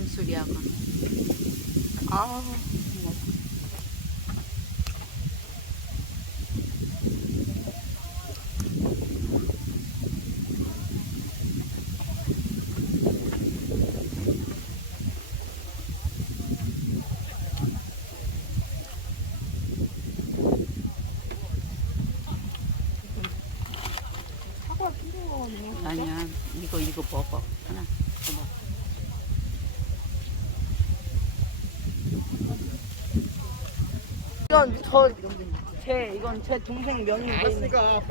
잠수리하고. 아, 사과 필요하네. 아니야. 이거 먹어. 하나. 이거 먹어. 이건 제 동생 명의 알았으니까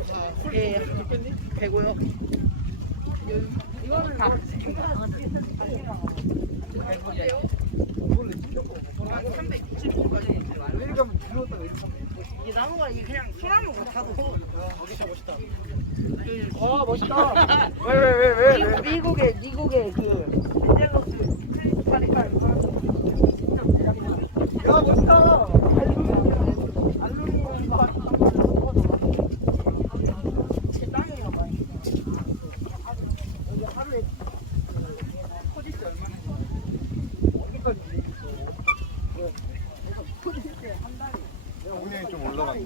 예, 되고요. 이거는 다. 이 나무가 이게 그냥 소나무 같아도 멋있다. 왜? 미국의 그 엔젤러스 크리스탈리카 야 멋있다. 알루미늄 땅이에요 많이. 여기 하루에 코디스 얼마나 어디까지 있어? 코디스 한 달에. 운행이 좀 올라갔네.